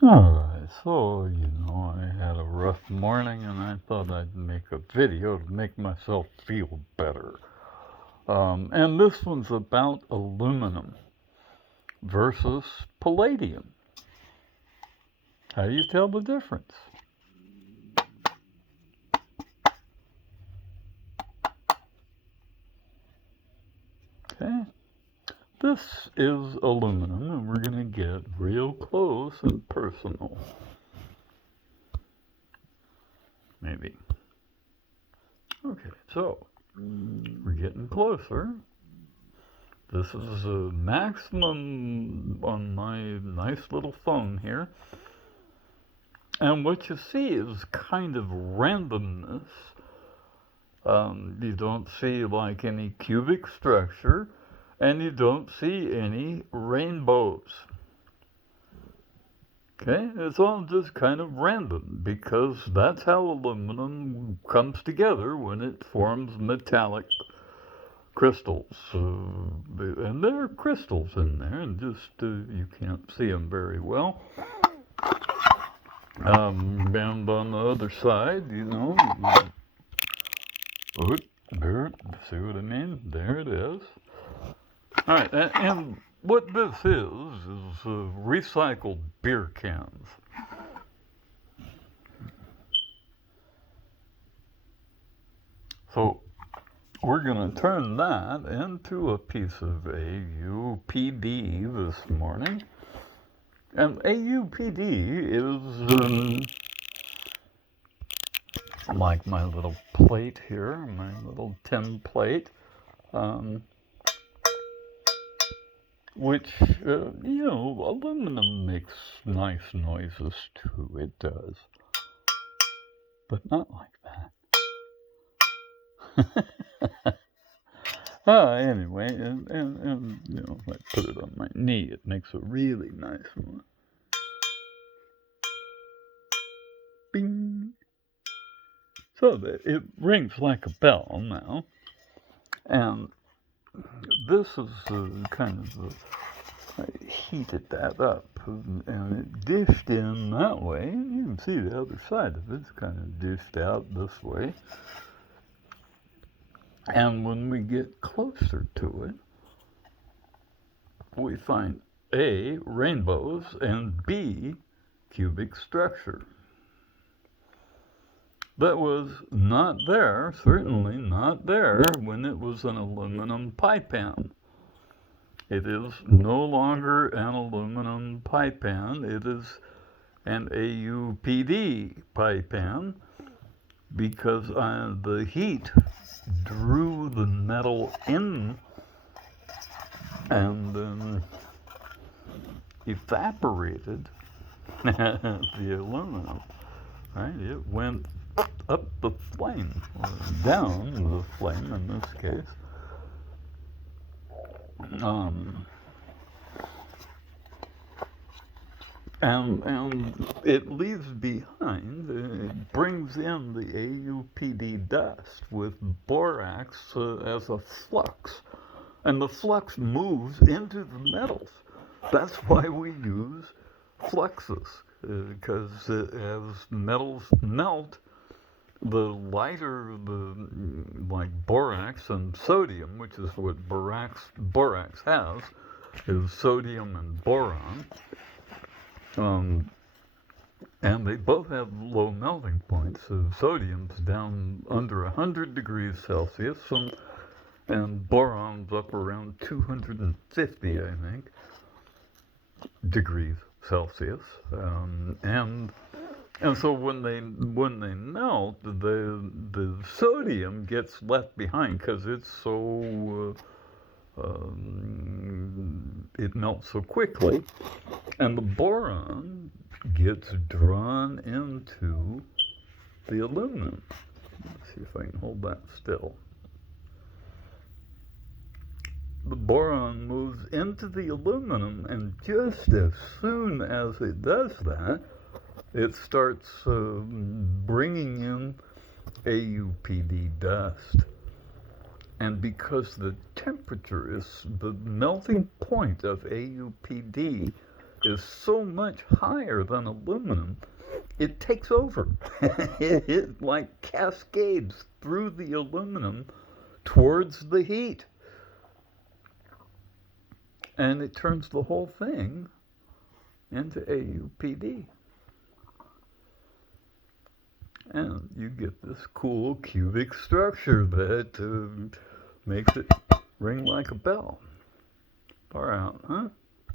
Alright, so, I had a rough morning and I thought I'd make a video to make myself feel better. And this one's about aluminum versus palladium. How do you tell the difference? Okay, this is aluminum and we're going to get real close and personal. Maybe. Okay, so we're getting closer. This is a maximum on my nice little phone here. And what you see is kind of randomness. You don't see like any cubic structure, and you don't see any rainbows. Okay, it's all just kind of random because that's how aluminum comes together when it forms metallic crystals. And there are crystals in there, and just you can't see them very well. And on the other side, there, see what I mean? There it is. All right, and what this is recycled beer cans. So we're going to turn that into a piece of AUPD this morning. And AUPD is like my little plate here, my little tin plate, which, aluminum makes nice noises too. It does. But not like that. Anyway, and if I put it on my knee, it makes a really nice one. Bing! So it rings like a bell now. And this is kind of I heated that up and it dished in that way. You can see the other side of it's kind of dished out this way. And when we get closer to it, we find A, rainbows, and B, cubic structure. That was not there, certainly not there, when it was an aluminum pie pan. It is no longer an aluminum pie pan. It is an AUPD pie pan because the heat drew the metal in and then evaporated the aluminum. Right? It went up the flame, or down the flame in this case. And it leaves behind, it brings in the AUPD dust with borax as a flux. And the flux moves into the metals. That's why we use fluxes, because as metals melt, the lighter like borax and sodium, which is what borax has, is sodium and boron. And they both have low melting points. So sodium's down under 100 degrees Celsius, and boron's up around 250, I think, degrees Celsius. And so when they melt, the sodium gets left behind because it's so it melts so quickly, and the boron gets drawn into the aluminum. Let's see if I can hold that still. The boron moves into the aluminum, and just as soon as it does that, it starts bringing in AUPD dust. And because the temperature is the melting point of AUPD is so much higher than aluminum, it takes over. It like cascades through the aluminum towards the heat. And it turns the whole thing into AUPD. And you get this cool cubic structure that makes it ring like a bell. Far out, huh?